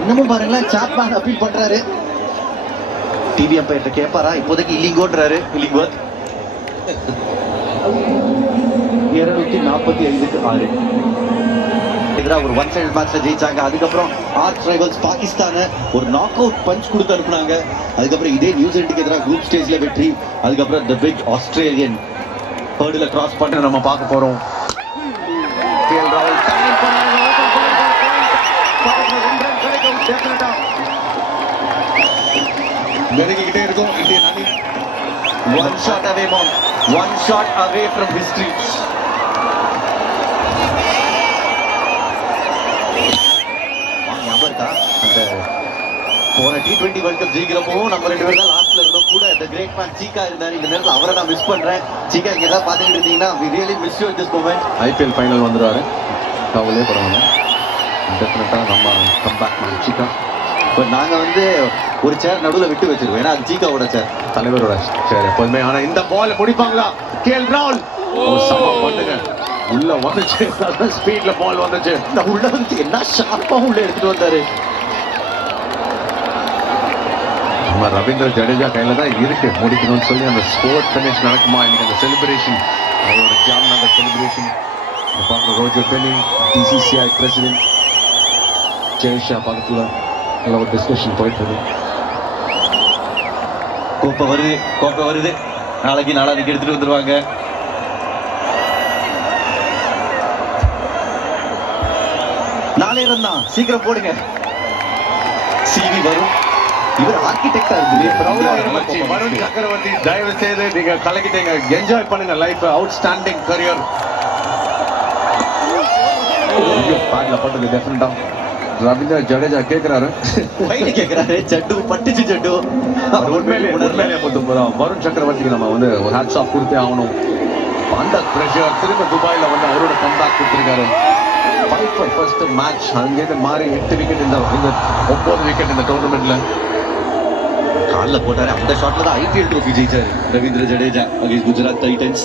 இன்னமும் பாருங்களேன், Chapman appeal பண்றாரு. டிவி அம்பையர்ட்ட கேட்பாரா? இப்போதைக்கு இல்லிங்கோன்றாரு. இல்லிங்கோத் 245-6 ஒரு ஒன் சைடு மேட்ச்ல ஜெயிச்சாங்க. அதுக்கப்புறம் ஆர்ச் ரைவல்ஸ் பாகிஸ்தானை ஒரு நாக் அவுட் பஞ்ச் கொடுத்து அனுப்புனாங்க. அதுக்கப்புறம் இதே நியூசிலாந்துக்கு எதிராக குரூப் ஸ்டேஜ்ல வெற்றி. அதுக்கப்புறம் the big Australian hurdle cross பண்ணி நம்ம பார்க்க போறோம். கேஎல் ராகுல் நெருங்கிக்கிட்டே இருக்கும் இந்தியன் அணி. One shot away, mom. One shot away from history. ஞாபகம் அந்த போன T20 வேர்ல்ட் கப் ஜெயிக்கிறப்போ நம்ம ரெண்டு பேரும் தான் லாஸ்ட்ல இருந்தோம். கூட the great man சீகா இருந்தாரு. இந்த நேரத்தில் அவரை நான் மிஸ் பண்றேன். சீகா இங்க ஏதாவது பார்த்துக்கிட்டு இருந்தீங்கன்னா we really miss you at this moment. IPL final வந்துருவாரு, கவலையே பரவாயில்ல. டெஃபினட்டா நம்ம கம்பேக் பண்ணி சீகா. பட் நாங்க ஒரு சேர் நடுவில் விட்டு வச்சிருக்கோம். ஏன்னா அது சீகாவோட சேர், தலைவரோட சேர் எப்போதுமே. ஆனா இந்த பால் முடிப்பாங்களா? கேஎல் ராகுல் சம பண்ணுங்க, உள்ள வந்துச்சு, ஸ்பீட்ல பால் வந்துச்சு. இந்த உள்ள வந்து என்ன ஷார்ப்பா உள்ள எடுத்துட்டு வந்தாரு. நம்ம ரவீந்திர ஜடேஜா கையில தான் இருக்கு முடிக்கணும்னு சொல்லி அந்த ஸ்போர்ட் ஃபினிஷ் நடக்குமா இன்னைக்கு? அந்த செலிப்ரேஷன், அவரோட ஜாம் அந்த செலிப்ரேஷன் பார்க்குற ரோஜர் பெனி, டிசிசிஐ பிரசிடென்ட் ஜெயஷா பக்கத்துல நல்ல ஒரு டிஸ்கஷன் போயிட்டு இருக்கு. கோப்பை வருது, நாளைக்கு எடுத்துட்டு வந்துருவாங்க. நாளே தான், சீக்கிரம் போடுங்க. சிவி வரும், இவர் ஆர்கிடெக்டா இருக்கு. வருண் சக்கரவர்த்தி, தயவு செய்து நீங்க கலக்கிட்டீங்க, என்ஜாய் பண்ணுங்க லைஃப். Outstanding career. பாடல போட்டது டெஃபினட்டா ரவீந்திர ஜடேஜா கேட்கிறாரு, ஜட்டு பட்டுச்சு. ஜட்டு உண்மையிலே வருண் சக்கரவர்த்திக்கு நம்ம ஒரு ஹேட்ஸ் ஆஃப் கொடுத்தே ஆகணும். அந்த பிரஷர் திரும்ப துபாயில அவரோட கம்பேக் கொடுத்திருக்காரு. 5 for first மேட்ச் அங்கேருந்து மாறி 8 விக்கெட் இந்த 9 விக்கெட் இந்த டோர்னமெண்ட்ல கால்ல போட்டாரு. அந்த ஷாட்ல தான் ஐபிஎல் ட்ரோஃபி ஜெயிச்சாரு ரவீந்திர ஜடேஜா அகைன்ஸ்ட் குஜராத் டைட்டன்ஸ்.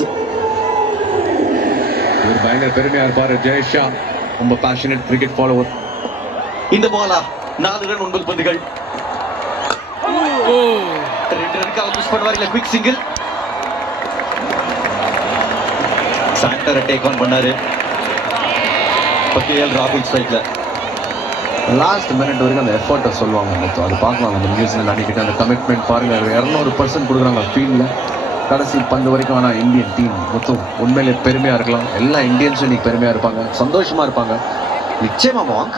இவர் பயங்கர பெருமையா இருப்பாரு. ஜெயஷா ரொம்ப பேஷனட் கிரிக்கெட் ஃபாலோவர். இந்த பாலா 4 ரன் 9 பந்துகள். 2 ரன்னுக்கு அவர் புஷ் பண்ணுவார். இல்ல குவிக் சிங்கிள். சாண்டரை டேக் ஆன் பண்ணாரு. கேஎல் ராகுல் ஸ்ட்ரைக்ல லாஸ்ட் மினிட் வரைக்கும் அந்த எஃபர்ட்டை சொல்லுவாங்க மொத்தம். அது பார்க்கலாம் நம்ம நியூசிலாந்து அணிக்கிட்ட அந்த கமிட்மெண்ட் பாருங்க. 200% கொடுக்குறாங்க ஃபீல்டில் கடைசி பந்து வரைக்கும். ஆனால் இந்தியன் டீம் மொத்தம் உண்மையிலே பெருமையாக இருக்கலாம். எல்லா இந்தியன்ஸும் இன்னைக்கு பெருமையாக இருப்பாங்க, சந்தோஷமாக இருப்பாங்க. நிச்சயமா வாங்க.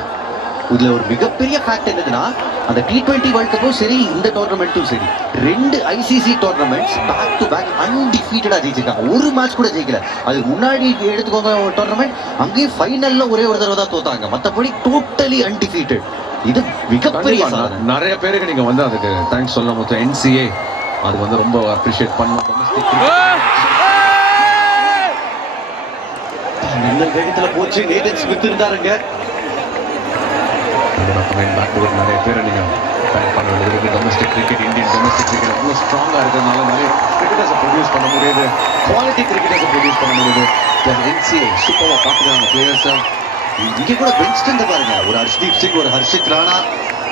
இதுல ஒரு மிகப்பெரிய ஃபேக்ட் என்னதுன்னா, அந்த T20 வேர்ல்ட் கப்பும் சரி, இந்த டோர்னமெண்ட்டும் சரி, 2 ICC tournaments back to back அன்டிஃபீட்டடா ஜெயிச்சிருக்காங்க. ஒரு மேட்ச் கூட ஜெயிக்கல. அது முன்னாடி எடுத்துக்கோங்க ஒரு டோர்னமெண்ட், அங்கேயும் ஃபைனல்ல ஒரே ஒரு தடவை தான் தோத்தாங்க. மற்றபடி டோட்டலி அன்டிஃபீட்டட். இது மிகப்பெரிய சாதனை. நிறைய பேருக்கு நீங்க அதுக்கு தேங்க்ஸ் சொல்ல மொத்தம் NCA அது ரொம்ப அப்ரிஷியேட் பண்ணணும். நல்ல வேகத்துல போச்சு. நேதன் ஸ்மித் இருந்தாருங்க. நிறைய பேரை நீங்க பேக் பண்ண வேண்டியது. Domestic cricket, Indian domestic cricket ரொம்ப ஸ்ட்ராங்கா இருக்கிறதுனால நிறைய கிரிக்கெட்டர்ஸை ப்ரொடியூஸ் பண்ண முடியுது, குவாலிட்டி கிரிக்கெட்டர்ஸை ப்ரொடியூஸ் பண்ண முடியுது. NCA சூப்பராக பார்த்துக்கிறாங்க பிளேயர்ஸை. இங்கே கூட பெஞ்ச் ஸ்ட்ரென்த் பாருங்க. ஒரு ஹர்ஷ்தீப் சிங், ஒரு ஹர்ஷித் ராணா,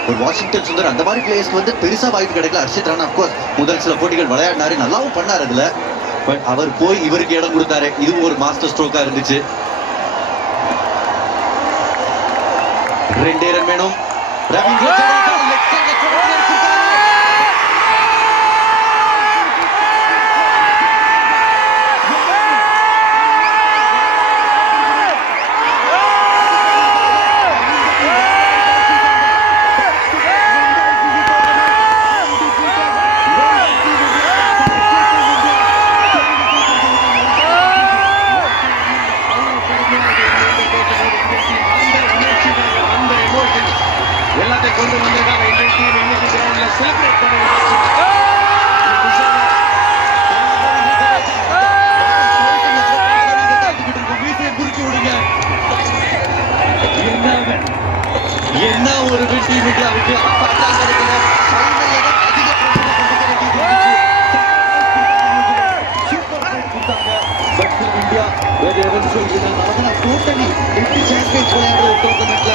ஒரு வாஷிங்டன் சுந்தர், அந்த மாதிரி பிளேயர்ஸ்க்கு பெருசா வாய்ப்பு கிடைக்கல. ஹர்ஷித் ராணா அப்கோர்ஸ் முதல் சில போட்டிகள் விளையாடினாரு, நல்லாவும் பண்ணாரு அதுல. பட் அவர் போய் இவருக்கு இடம் கொடுத்தாரு. இதுவும் ஒரு மாஸ்டர் ஸ்ட்ரோக்கா இருந்துச்சு. 2 ரன் வேணும். ரவீந்திர ஜடேஜா லெக் சைடுல கொண்டு வச்சிருக்காரு. எல்லாத்தையும் கொண்டு வந்திருக்காங்க இந்தியன் டீம். இன்னைக்கு கிரவுண்ட்ல செலிப்ரேட் பண்ணுவாங்க. என்ன ஒரு வெற்றி இந்தியாவுக்கு. இந்தியா டோட்டலி 8 சாம்பியன்ஸ் விளையாடுற டோர்னமெண்ட்ல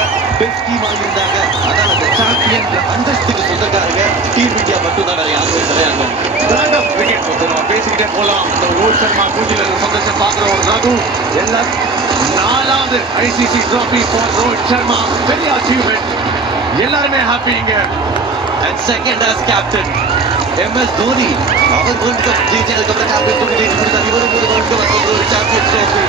என்ற அந்தஸ்துக்கு சொந்தக்காரங்க டீம் இந்தியா மட்டும் தான், வேற யாருமே கிடையாது. கிராண்ட் ஆஃப் கிரிக்கெட் வந்து நம்ம பேசிக்கிட்டே போலாம். இந்த ரோஹித் சர்மா பூஜையில சந்தோஷம் பார்க்குற ஒரு ரகு எல்லாம் 4வது ICC trophy for Rohit Sharma. பெரிய அச்சீவ்மெண்ட், எல்லாருமே ஹாப்பி இங்க. And second as captain, MS Dhoni. Our world cup ஜெயிச்சதுக்கு அப்புறம் கேப்டன் தூக்கி கொடுத்தார். இவரும் ஒரு வேர்ல்ட் கப் சாம்பியன்ஸ் ட்ராஃபி.